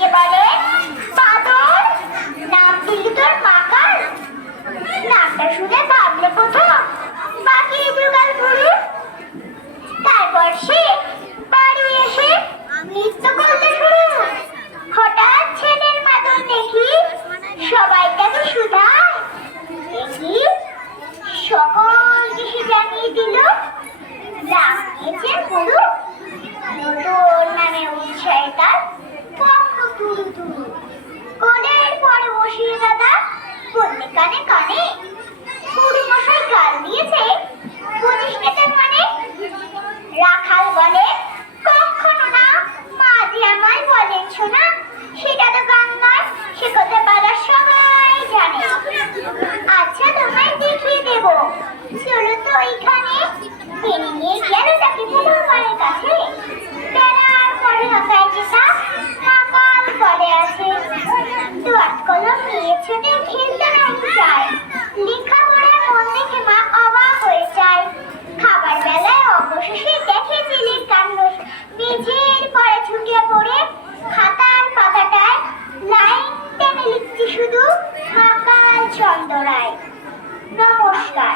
থেকে পাবে কানে কানে বুড়ো মশাই গাল দিয়েছে বলিষ্ঠেদের মানে রাখাল বলে, কখনো না, মা যে আমায় বলেন শোনা সেটা তো গঙ্গার সে কথা বাবার সবাই জানে। আচ্ছা তোমায় দেখিয়ে দেব। চলো তো এইখানে। টেনে নিয়ে গেল তাকে বুড়ো মায়ের কাছে বেড়ার পরে আঁকায় যেটা নাকাল পরে আছে। দোয়াত কলম নিয়েছো দেখে পরে ঝুঁকে পড়ে খাতা আর পাতাটায় লাইন টেনে লিখছি শুধু সকাল চন্দ্রায় নমস্কার।